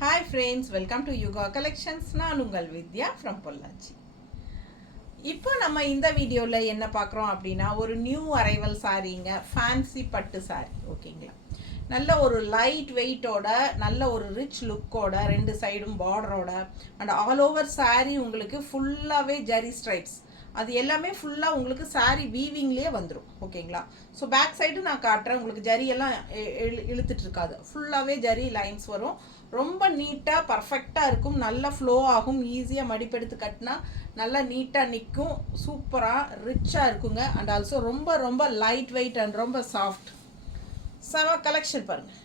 Hi friends, welcome to Yuga Collections. நான் உங்கள் வித்யா from Pollachi. இப்போ நம்ம இந்த வீடியோவில் என்ன பார்க்குறோம் அப்படின்னா ஒரு நியூ அரைவல் சாரீங்க, ஃபேன்சி பட்டு சாரி. ஓகேங்களா, நல்ல ஒரு லைட் வெயிட்டோட, நல்ல ஒரு ரிச் லுக்கோட, ரெண்டு சைடும் பார்டரோட அண்ட் ஆல் ஓவர் சாரீ உங்களுக்கு ஃபுல்லாகவே ஜரி ஸ்ட்ரைப்ஸ், அது எல்லாமே ஃபுல்லாக உங்களுக்கு சாரீ வீவிங்லேயே வந்துடும். ஓகேங்களா, ஸோ பேக் சைடு நான் காட்டுறேன். உங்களுக்கு ஜரியெல்லாம் இழுத்துட்டு இருக்காது, ஃபுல்லாகவே ஜரி லைன்ஸ் வரும். ரொம்ப நீட்டாக பர்ஃபெக்டாக இருக்கும், நல்ல ஃப்ளோ ஆகும், ஈஸியாக மடிப்பெடுத்து கட்டினா நல்லா நீட்டாக நிற்கும், சூப்பராக ரிச்சாக இருக்குங்க. அண்ட் ஆல்சோ ரொம்ப ரொம்ப லைட் வெயிட் அண்ட் ரொம்ப சாஃப்ட். செம கலெக்ஷன் பாருங்கள்,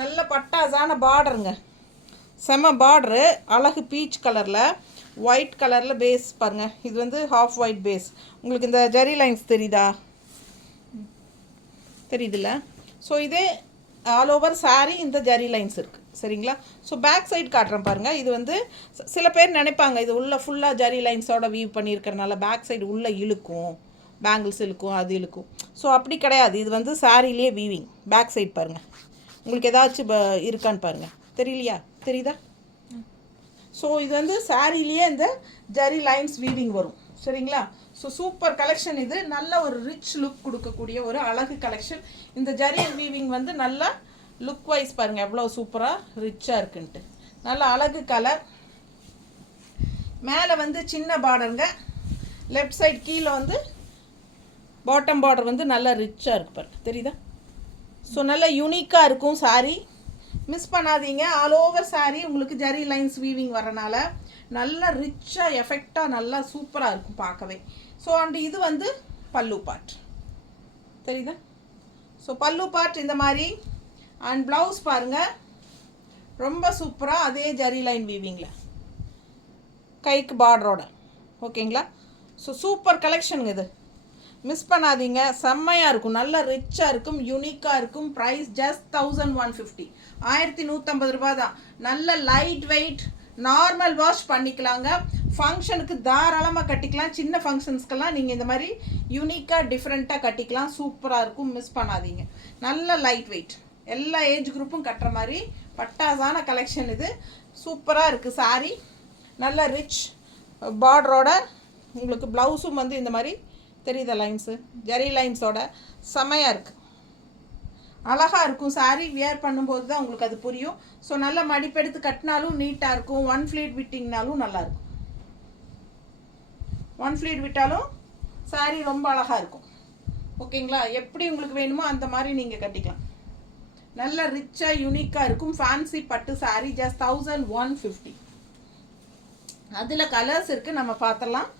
நல்ல பட்டாசான பார்டருங்க, செம பார்டரு, அழகு பீச் கலரில் ஒயிட் கலரில் பேஸ் பாருங்கள். இது வந்து ஹாஃப் ஒயிட் பேஸ். உங்களுக்கு இந்த ஜெரி லைன்ஸ் தெரியுதா? தெரியுதுல்ல? ஸோ இதே ஆல் ஓவர் சாரீ இந்த ஜெரி லைன்ஸ் இருக்குது. சரிங்களா, ஸோ பேக் சைடு காட்டுறேன் பாருங்கள். இது வந்து சில பேர் நினைப்பாங்க இது உள்ள ஃபுல்லாக ஜெரி லைன்ஸோட வீவ் பண்ணியிருக்கிறனால பேக் சைடு உள்ளே இழுக்கும், பேங்கிள்ஸ் இழுக்கும், அது இழுக்கும். ஸோ அப்படி கிடையாது, இது வந்து சாரிலேயே வீவிங். பேக் சைடு பாருங்கள், உங்களுக்கு ஏதாச்சும் இருக்கான்னு பாருங்கள். தெரியலையா? தெரியுதா? ஸோ இது வந்து சாரிலேயே இந்த ஜரி லைன்ஸ் வீவிங் வரும். சரிங்களா, ஸோ சூப்பர் கலெக்ஷன். இது நல்ல ஒரு ரிச் லுக் கொடுக்கக்கூடிய ஒரு அழகு கலெக்ஷன். இந்த ஜரி வீவிங் வந்து நல்லா லுக் வைஸ் பாருங்கள் எவ்வளோ சூப்பராக ரிச்சாக இருக்குன்ட்டு. நல்ல அழகு கலர். மேலே வந்து சின்ன பார்டருங்க, லெஃப்ட் சைடு கீழே வந்து பாட்டம் பார்டர் வந்து நல்லா ரிச்சாக இருக்குது பாருங்கள். தெரியுதா? ஸோ நல்லா யூனிக்காக இருக்கும் சாரீ, மிஸ் பண்ணாதீங்க. ஆல் ஓவர் சாரீ உங்களுக்கு ஜரி லைன்ஸ் வீவிங் வரனால நல்லா ரிச்சாக எஃபெக்டாக நல்லா சூப்பராக இருக்கும் பார்க்கவே. ஸோ அண்ட் இது வந்து பல்லு பார்ட், தெரியுதா? ஸோ பல்லு பார்ட் இந்த மாதிரி. அண்ட் ப்ளவுஸ் பாருங்கள், ரொம்ப சூப்பராக அதே ஜரி லைன் வீவிங்கில் கைக்கு பார்டரோட. ஓகேங்களா, ஸோ சூப்பர் கலெக்ஷனுங்க இது, மிஸ் பண்ணாதீங்க. செம்மையாக இருக்கும், நல்ல ரிச்சாக இருக்கும், யூனிக்காக இருக்கும். ப்ரைஸ் ஜஸ்ட் 1150, 1150 ரூபா தான். நல்ல லைட் வெயிட், நார்மல் வாஷ் பண்ணிக்கலாங்க. ஃபங்க்ஷனுக்கு தாராளமாக கட்டிக்கலாம். சின்ன ஃபங்க்ஷன்ஸ்க்கெல்லாம் நீங்கள் இந்த மாதிரி யூனிக்காக டிஃப்ரெண்ட்டாக கட்டிக்கலாம், சூப்பராக இருக்கும், மிஸ் பண்ணாதீங்க. நல்ல லைட் வெயிட், எல்லா ஏஜ் குரூப்பும் கட்டுற மாதிரி பட்டாசான கலெக்ஷன் இது. சூப்பராக இருக்குது சாரீ, நல்ல ரிச் பார்டரோட. உங்களுக்கு ப்ளவுஸும் வந்து இந்த மாதிரி தெரியுதா லைன்ஸு, ஜெரி லைன்ஸோட செமையாக இருக்குது, அழகாக இருக்கும். சாரீ வியர் பண்ணும்போது தான் உங்களுக்கு அது புரியும். ஸோ நல்லா மடிப்பெடுத்து கட்டினாலும் நீட்டாக இருக்கும், ஒன் ஃப்ளீட் விட்டிங்கனாலும் நல்லாயிருக்கும். ஒன் ஃப்ளீட் விட்டாலும் சாரீ ரொம்ப அழகாக இருக்கும். ஓகேங்களா, எப்படி உங்களுக்கு வேணுமோ அந்த மாதிரி நீங்கள் கட்டிக்கலாம். நல்ல ரிச்சாக யூனிக்காக இருக்கும். ஃபேன்சி பட்டு சாரீ ஜஸ்ட் 1150. அதில் கலர்ஸ் இருக்குது, நம்ம பார்த்துடலாம்.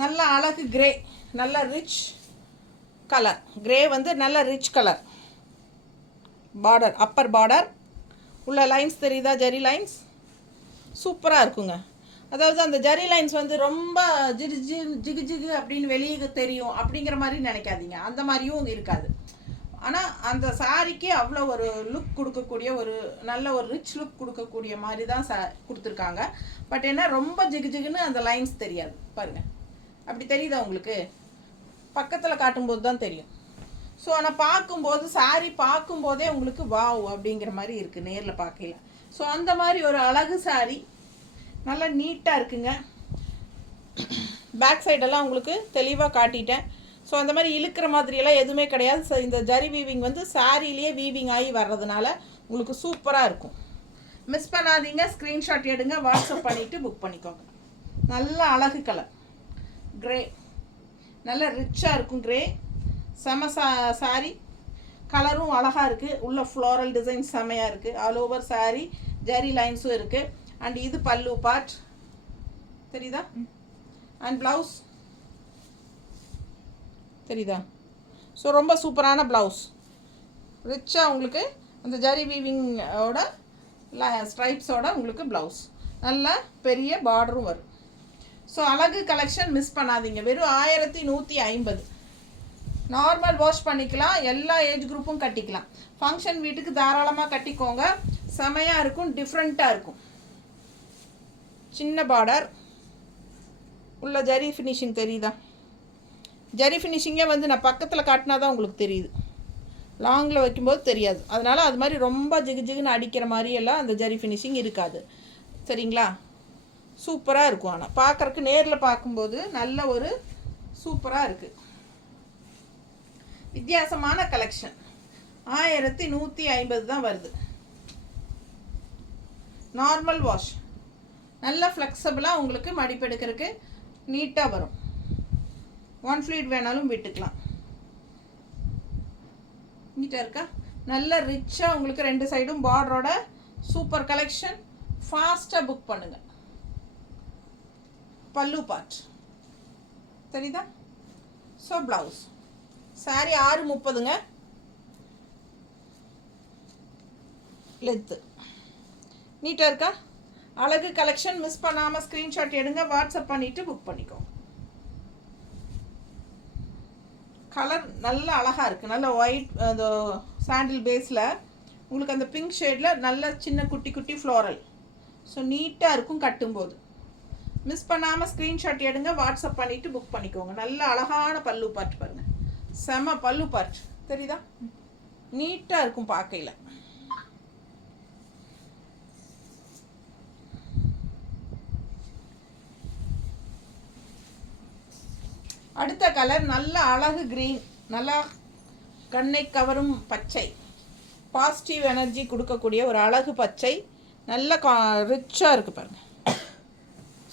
நல்ல அழகு கிரே, நல்ல ரிச் கலர். கிரே வந்து நல்ல rich colour. Border, Appar border உள்ள லைன்ஸ் தெரியுதா? ஜெரி லைன்ஸ் சூப்பராக இருக்குங்க. அதாவது அந்த ஜெரி லைன்ஸ் வந்து ரொம்ப ஜிகு ஜிகு அப்படின்னு வெளியே தெரியும் அப்படிங்கிற மாதிரி நினைக்காதீங்க, அந்த மாதிரியும் இருக்காது. ஆனால் அந்த சாரிக்கு அவ்வளோ ஒரு லுக் கொடுக்கக்கூடிய, ஒரு நல்ல ஒரு ரிச் லுக் கொடுக்கக்கூடிய மாதிரி தான் கொடுத்துருக்காங்க. பட் என்ன ரொம்ப ஜிகு ஜிகுன்னு அந்த லைன்ஸ் தெரியாது பாருங்கள். அப்படி தெரியுதா உங்களுக்கு? பக்கத்தில் காட்டும்போது தான் தெரியும். ஸோ ஆனால் பார்க்கும்போது சாரீ பார்க்கும்போதே உங்களுக்கு வாவ் அப்படிங்கிற மாதிரி இருக்குது நேரில் பார்க்கல. ஸோ அந்த மாதிரி ஒரு அழகு சாரீ, நல்லா நீட்டாக இருக்குங்க. பேக் சைடெல்லாம் உங்களுக்கு தெளிவாக காட்டிட்டேன். ஸோ அந்த மாதிரி இழுக்கிற மாதிரியெல்லாம் எதுவுமே கிடையாது. ஸோ இந்த ஜரி வீவிங் வந்து சாரிலேயே வீவிங் ஆகி வர்றதுனால உங்களுக்கு சூப்பராக இருக்கும். மிஸ் பண்ணாதீங்க, ஸ்க்ரீன்ஷாட் எடுங்க, வாட்ஸ்அப் பண்ணிவிட்டு புக் பண்ணிக்கோங்க. நல்ல அழகு கலர் கிரே, நல்ல ரிச்சாக இருக்கும் கிரே. செம சாரி, கலரும் அழகாக இருக்குது. உள்ள ஃப்ளோரல் டிசைன் செமையாக இருக்குது. ஆல் ஓவர் சாரீ ஜரி லைன்ஸும் இருக்குது. அண்ட் இது பல்லு பார்ட் தெரியுதா? அண்ட் ப்ளவுஸ் தெரியுதா? ஸோ ரொம்ப சூப்பரான ப்ளவுஸ், ரிச்சாக உங்களுக்கு அந்த ஜரி வீவிங்கோட ஸ்ட்ரைப்ஸோட உங்களுக்கு ப்ளவுஸ், நல்ல பெரிய பார்டரும் வரும். ஸோ அழகு கலெக்ஷன், மிஸ் பண்ணாதீங்க. வெறும் 1150. நார்மல் வாஷ் பண்ணிக்கலாம், எல்லா ஏஜ் குரூப்பும் கட்டிக்கலாம். ஃபங்க்ஷன் வீட்டுக்கு தாராளமாக கட்டிக்கோங்க, செமையாக இருக்கும், டிஃப்ரெண்ட்டாக இருக்கும். சின்ன பார்டர் உள்ள ஜரி ஃபினிஷிங் தெரியுதா? ஜரி ஃபினிஷிங்கே வந்து நான் பக்கத்தில் காட்டினா தான் உங்களுக்கு தெரியுது. லாங்கில் வைக்கும்போது தெரியாது. அதனால் அது மாதிரி ரொம்ப ஜிகு ஜிகுன்னு அடிக்கிற மாதிரியெல்லாம் அந்த ஜரி ஃபினிஷிங் இருக்காது. சரிங்களா? சூப்பராக இருக்கும். ஆனால் பார்க்குறக்கு நேரில் பார்க்கும்போது நல்ல ஒரு சூப்பராக இருக்குது. வித்தியாசமான கலெக்ஷன். 1150 தான் வருது. நார்மல் வாஷ், நல்ல ஃப்ளெக்சபிளாக உங்களுக்கு மடிப்பெடுக்கிறதுக்கு நீட்டாக வரும். 1 ஃப்ளீட் வேணாலும் விட்டுக்கலாம். நீட்டாக இருக்கா? நல்ல ரிச்சாக உங்களுக்கு 2 சைடும் பார்டரோட சூப்பர் கலெக்ஷன். ஃபாஸ்ட்டாக புக் பண்ணுங்கள். பல்லு பார்ட் தெரியுதா? So blouse. சாரி 630ங்க லென்த்து. நீட்டாக இருக்கா? அழகு கலெக்ஷன். மிஸ் பண்ணாமல் ஸ்க்ரீன்ஷாட் எடுங்க, வாட்ஸ்அப் பண்ணிவிட்டு புக் பண்ணிக்கோங்க. கலர் நல்ல அழகாக இருக்குது. நல்ல ஒயிட் அந்த சாண்டில் பேஸில் உங்களுக்கு அந்த பிங்க் ஷேடில் நல்ல சின்ன குட்டி குட்டி ஃப்ளோரல். ஸோ நீட்டாக இருக்கும் கட்டும்போது. மிஸ் பண்ணாமல் ஸ்க்ரீன்ஷாட் எடுங்க, வாட்ஸ்அப் பண்ணிவிட்டு புக் பண்ணிக்கோங்க. நல்ல அழகான பல்லு பார்ட் பாருங்கள். செம பல்லு பார்ட் தெரியுதா? நீட்டாக இருக்கும் பார்க்கையில். அடுத்த கலர் நல்ல அழகு க்ரீன், நல்லா கண்ணை கவரும் பச்சை. பாசிட்டிவ் எனர்ஜி கொடுக்கக்கூடிய ஒரு அழகு பச்சை. நல்ல ரிச்சாக இருக்குது பாருங்கள்.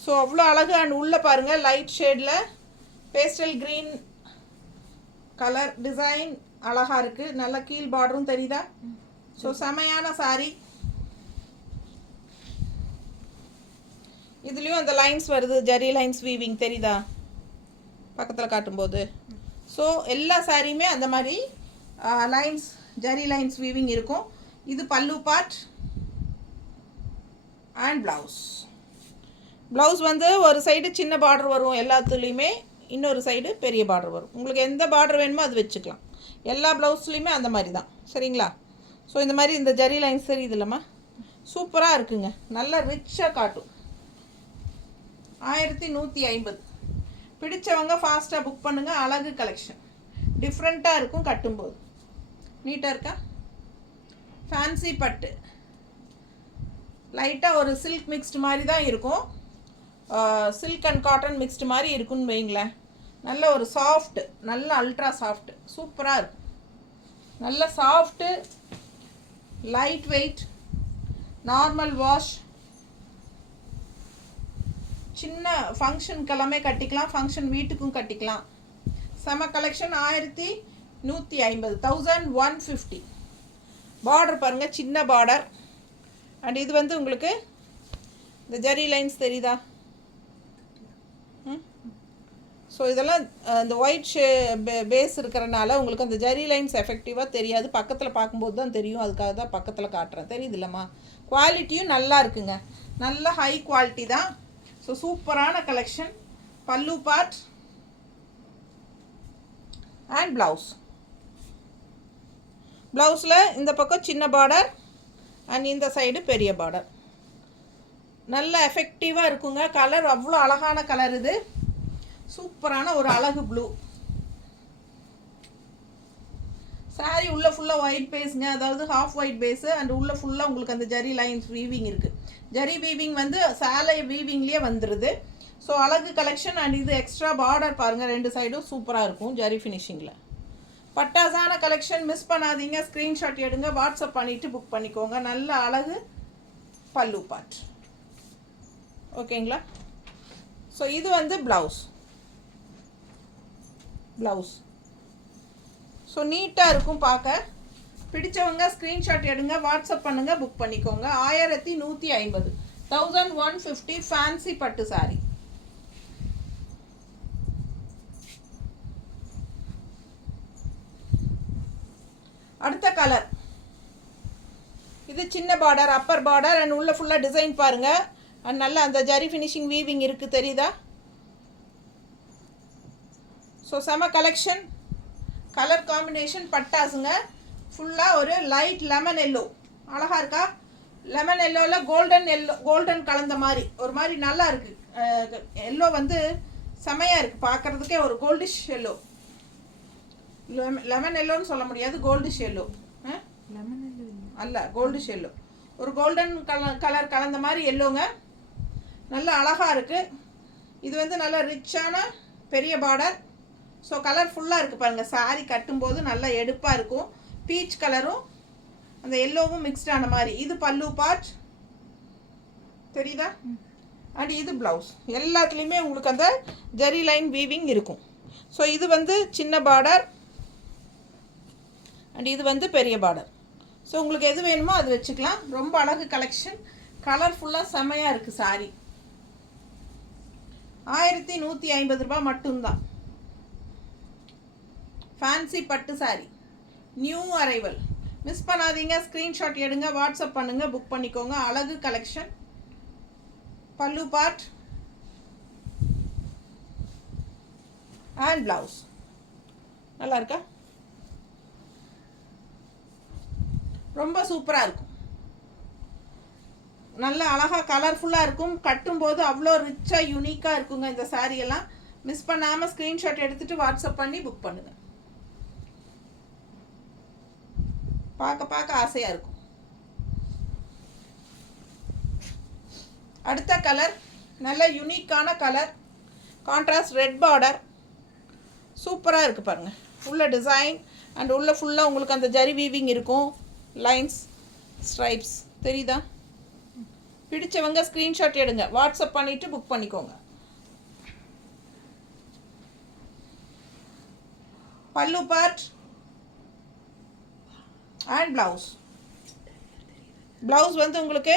ஸோ அவ்வளோ அழகு. அண்ட் உள்ளே பாருங்கள் லைட் ஷேடில் பேஸ்டல் க்ரீன் கலர் டிசைன் அழகாக இருக்குது. நல்ல கீழ் பார்டரும் தெரியுதா? ஸோ செமையான சாரி. இதுலேயும் அந்த லைன்ஸ் வருது, ஜரி லைன்ஸ் வீவிங் தெரியுதா பக்கத்தில் காட்டும்போது? ஸோ எல்லா சாரியுமே அந்த மாதிரி லைன்ஸ், ஜரி லைன்ஸ் வீவிங் இருக்கும். இது பல்லு பார்ட் அண்ட் ப்ளவுஸ். ப்ளவுஸ் வந்து ஒரு சைடு சின்ன பார்டர் வரும் எல்லாத்துலேயுமே, இன்னொரு சைடு பெரிய பார்டர் வரும். உங்களுக்கு எந்த பார்டர் வேணுமோ அது வச்சுக்கலாம். எல்லா ப்ளவுஸ்லேயுமே அந்த மாதிரி தான். சரிங்களா? ஸோ இந்த மாதிரி இந்த ஜரி லைன்ஸ் தெரியுது இல்லைம்மா? சூப்பராக இருக்குங்க. நல்லா ரிச்சாக காட்டும். 1150. பிடிச்சவங்க ஃபாஸ்ட்டாக புக் பண்ணுங்கள். அழகு கலெக்ஷன். டிஃப்ரெண்ட்டாக இருக்கும் கட்டும்போது. நீட்டாக இருக்கா? ஃபேன்சி பட்டு. லைட்டாக ஒரு சில்க் மிக்ஸ்டு மாதிரி தான் இருக்கும். சில்க் அண்ட் காட்டன் மிக்ஸ்டு மாதிரி இருக்குன்னு வைங்களேன். நல்ல ஒரு சாஃப்ட்டு, நல்ல அல்ட்ரா சாஃப்ட்டு, சூப்பராக இருக்கும். நல்ல soft, light weight, normal wash. சின்ன ஃபங்க்ஷனுக்கெல்லாமே கட்டிக்கலாம், ஃபங்க்ஷன் வீட்டுக்கும் கட்டிக்கலாம். செம கலெக்ஷன். 1150, 1150. பார்டர் பாருங்கள், சின்ன பார்டர். அண்ட் இது வந்து உங்களுக்கு இந்த ஜரி லைன்ஸ் தெரியுதா? ஸோ இதெல்லாம் இந்த ஒயிட் பேஸ் இருக்கிறனால உங்களுக்கு அந்த ஜரி லைன்ஸ் எஃபெக்டிவாக தெரியாது. பக்கத்தில் பார்க்கும்போது தான் தெரியும். அதுக்காக தான் பக்கத்தில் காட்டுறேன். தெரியுது இல்லைம்மா? குவாலிட்டியும் நல்லா இருக்குங்க. நல்ல ஹை குவாலிட்டி தான். ஸோ சூப்பரான கலெக்ஷன். பல்லு பார்ட் அண்ட் ப்ளவுஸ். ப்ளவுஸில் இந்த பக்கம் சின்ன பார்டர் அண்ட் இந்த சைடு பெரிய பார்டர். நல்ல எஃபெக்டிவாக இருக்குங்க. கலர் அவ்வளோ அழகான கலர். இது சூப்பரான ஒரு அழகு ப்ளூ சாரி. உள்ளே ஃபுல்லாக ஒயிட் பேஸுங்க, அதாவது ஹாஃப் ஒயிட் பேஸு. அண்ட் உள்ளே ஃபுல்லாக உங்களுக்கு அந்த ஜரி லைன்ஸ் வீவிங் இருக்குது. ஜரி வீவிங் வந்து சேலை வீவிங்லேயே வந்துடுது. ஸோ அழகு கலெக்ஷன். அண்ட் இது எக்ஸ்ட்ரா பார்டர் பாருங்கள், 2 சைடும் சூப்பராக இருக்கும் ஜரி ஃபினிஷிங்கில். பட்டாசான கலெக்ஷன். மிஸ் பண்ணாதீங்க. ஸ்க்ரீன்ஷாட் எடுங்க, வாட்ஸ்அப் பண்ணிவிட்டு புக் பண்ணிக்கோங்க. நல்ல அழகு பல்லு பார்ட். ஓகேங்களா? ஸோ இது வந்து ப்ளவுஸ். ஸோ நீட்டாக இருக்கும் பார்க்க. பிடிச்சவங்க ஸ்க்ரீன்ஷாட் எடுங்க, வாட்ஸ்அப் பண்ணுங்கள், புக் பண்ணிக்கோங்க. 1150, 1150 ஃபேன்சி பட்டு சாரி. அடுத்த கலர். இது சின்ன பார்டர், அப்பர் பார்டர். அண்ட் உள்ள ஃபுல்லாக டிசைன் பாருங்கள். அண்ட் நல்லா அந்த ஜரி ஃபினிஷிங் வீவிங் இருக்குது தெரியுதா? ஸோ செம கலெக்ஷன். Colour combination பட்டாசுங்க. ஃபுல்லாக ஒரு லைட் லெமன் எல்லோ. அழகாக இருக்கா? லெமன் எல்லோவில் கோல்டன் கலந்த மாதிரி ஒரு மாதிரி நல்லா இருக்குது. எல்லோ வந்து செமையாக இருக்குது பார்க்குறதுக்கே. ஒரு கோல்டிஷ் எல்லோ. லெமன் எல்லோன்னு சொல்ல முடியாது, கோல்டிஷ் எல்லோ. லெமன் எல்லோ அல்ல, கோல்டிஷ் எல்லோ. ஒரு கோல்டன் கலர் கலந்த மாதிரி எல்லோங்க. நல்ல அழகாக இருக்குது. இது வந்து நல்ல ரிச்சான பெரிய பார்டர். ஸோ கலர் ஃபுல்லாக இருக்குது பாருங்கள். சாரீ கட்டும்போது நல்லா எடுப்பாக இருக்கும். பீச் கலரும் அந்த எல்லோவும் மிக்ஸ்டான மாதிரி. இது பல்லு பார்ட் தெரியுதா? அண்ட் இது ப்ளவுஸ். எல்லாத்துலேயுமே உங்களுக்கு அந்த ஜரி லைன் வீவிங் இருக்கும். ஸோ இது வந்து சின்ன பார்டர் அண்ட் இது வந்து பெரிய பார்டர். ஸோ உங்களுக்கு எது வேணுமோ அது வச்சுக்கலாம். ரொம்ப அழகு கலெக்ஷன். கலர்ஃபுல்லாக செம்மையாக இருக்குது சாரீ. 1150 ரூபாய் மட்டும்தான். ஃபேன்சி பட்டு சாரீ, நியூ அரைவல். மிஸ் பண்ணாதீங்க. ஸ்க்ரீன்ஷாட் எடுங்க, வாட்ஸ்அப் பண்ணுங்கள், புக் பண்ணிக்கோங்க. அழகு கலெக்ஷன். பல்லு பார்ட் அண்ட் ப்ளவுஸ். நல்லா இருக்கா? ரொம்ப சூப்பராக இருக்கும். நல்ல அழகாக கலர்ஃபுல்லாக இருக்கும். கட்டும்போது அவ்வளோ ரிச்சாக யூனிக்காக இருக்குங்க இந்த சாரியெல்லாம். மிஸ் பண்ணாமல் ஸ்க்ரீன்ஷாட் எடுத்துகிட்டு வாட்ஸ்அப் பண்ணி புக் பண்ணுங்கள். பார்க்க பார்க்க ஆசையாக இருக்கும். அடுத்த கலர் நல்ல யூனிக்கான கலர். Contrast red border. சூப்பராக இருக்குது பாருங்கள். உள்ள டிசைன் அண்ட் உள்ள ஃபுல்லாக உங்களுக்கு அந்த ஜரி வீவிங் இருக்கும். லைன்ஸ், ஸ்ட்ரைப்ஸ் தெரியுதா? பிடிச்சவங்க ஸ்க்ரீன்ஷாட் எடுங்க, வாட்ஸ்அப் பண்ணிவிட்டு புக் பண்ணிக்கோங்க. பல்லு பார்ட் அண்ட் ப்ளவுஸ். ப்ளவுஸ் வந்து உங்களுக்கு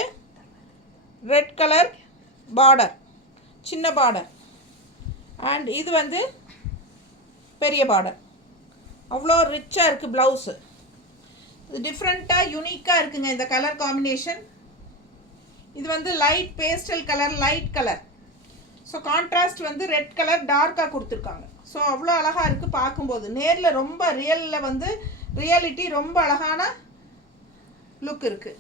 ரெட் கலர் பார்டர், சின்ன பார்டர். அண்ட் இது வந்து பெரிய பார்டர். அவ்வளோ ரிச்சாக இருக்குது ப்ளவுஸு. இது டிஃப்ரெண்ட்டாக யூனிக்காக இருக்குங்க இந்த கலர் காம்பினேஷன். இது வந்து light pastel colour, light colour. So contrast வந்து ரெட் கலர் டார்க்காக கொடுத்துருக்காங்க. ஸோ அவ்வளோ அழகாக இருக்குது பார்க்கும்போது. நேரில் ரொம்ப ரியலில் வந்து ரியாலிட்டி ரொம்ப அழகான லுக் இருக்குது.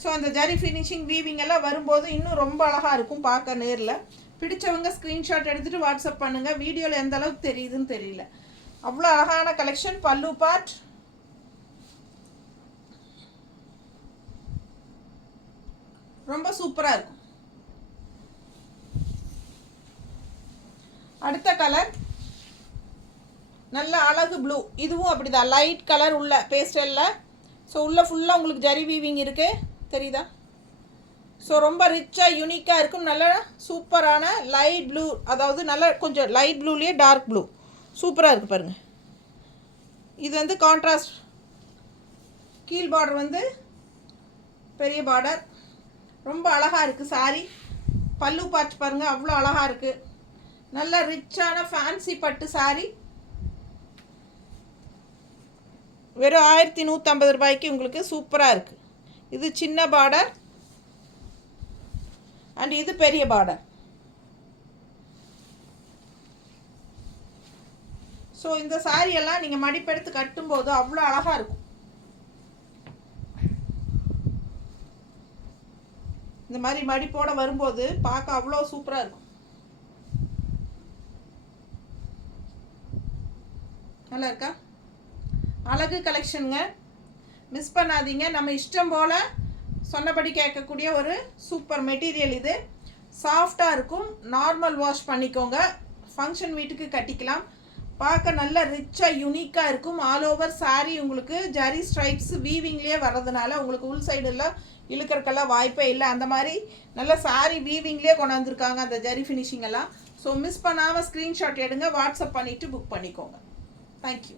ஸோ அந்த ஜரி ஃபினிஷிங் வீவிங் எல்லாம் வரும்போது இன்னும் ரொம்ப அழகாக இருக்கும் பார்க்க நேரில். பிடிச்சவங்க ஸ்க்ரீன்ஷாட் எடுத்துகிட்டு வாட்ஸ்அப் பண்ணுங்கள். வீடியோவில் எந்த அளவுக்கு தெரியுதுன்னு தெரியல. அவ்வளோ அழகான கலெக்ஷன். பல்லு பார்ட் ரொம்ப சூப்பராக இருக்கும். அடுத்த கலர் நல்ல அழகு ப்ளூ. இதுவும் அப்படிதான், லைட் கலர் உள்ள பேஸ்டலில். ஸோ உள்ள ஃபுல்லாக உங்களுக்கு ஜரி வீவிங் இருக்குது தெரியுதா? ஸோ ரொம்ப ரிச்சாக யூனிக்காக இருக்கும். நல்ல சூப்பரான லைட் ப்ளூ, அதாவது நல்ல கொஞ்சம் லைட் ப்ளூலேயே டார்க் ப்ளூ. சூப்பராக இருக்குது பாருங்கள். இது வந்து கான்ட்ராஸ்ட். கீழ் பார்டர் வந்து பெரிய பார்டர். ரொம்ப அழகாக இருக்குது சாரி. பல்லு பார்த்து பாருங்கள், அவ்வளோ அழகாக இருக்குது. நல்ல ரிச்சான ஃபேன்சி பட்டு சாரி. வெறும் 1150 ரூபாய்க்கு உங்களுக்கு சூப்பராக இருக்குது. இது சின்ன பார்டர் அண்ட் இது பெரிய பார்டர். ஸோ இந்த சாரியெல்லாம் நீங்கள் மடிப்பெடுத்து கட்டும்போது அவ்வளோ அழகாக இருக்கும். இந்த மாதிரி மடிப்போட வரும்போது பார்க்க அவ்வளோ சூப்பராக இருக்கும். நல்லா இருக்கா? அழகு கலெக்ஷனுங்க. மிஸ் பண்ணாதீங்க. நம்ம இஷ்டம் போல் சொன்னபடி கேட்கக்கூடிய ஒரு சூப்பர் மெட்டீரியல். இது சாஃப்டாக இருக்கும். நார்மல் வாஷ் பண்ணிக்கோங்க. ஃபங்க்ஷன் வீட்டுக்கு கட்டிக்கலாம். பார்க்க நல்ல ரிச்சாக யூனிக்காக இருக்கும். ஆல் ஓவர் சாரீ உங்களுக்கு ஜரி ஸ்ட்ரைப்ஸ் வீவிங்லேயே வர்றதுனால உங்களுக்கு உள் சைடெல்லாம் இழுக்கிறக்கெல்லாம் வாய்ப்பே இல்லை. அந்த மாதிரி நல்ல சாரீ வீவிங்லேயே கொண்டாந்துருக்காங்க அந்த ஜரி ஃபினிஷிங் எல்லாம். ஸோ மிஸ் பண்ணாமல் ஸ்க்ரீன்ஷாட் எடுங்க, வாட்ஸ்அப் பண்ணிவிட்டு புக் பண்ணிக்கோங்க. தேங்க்யூ.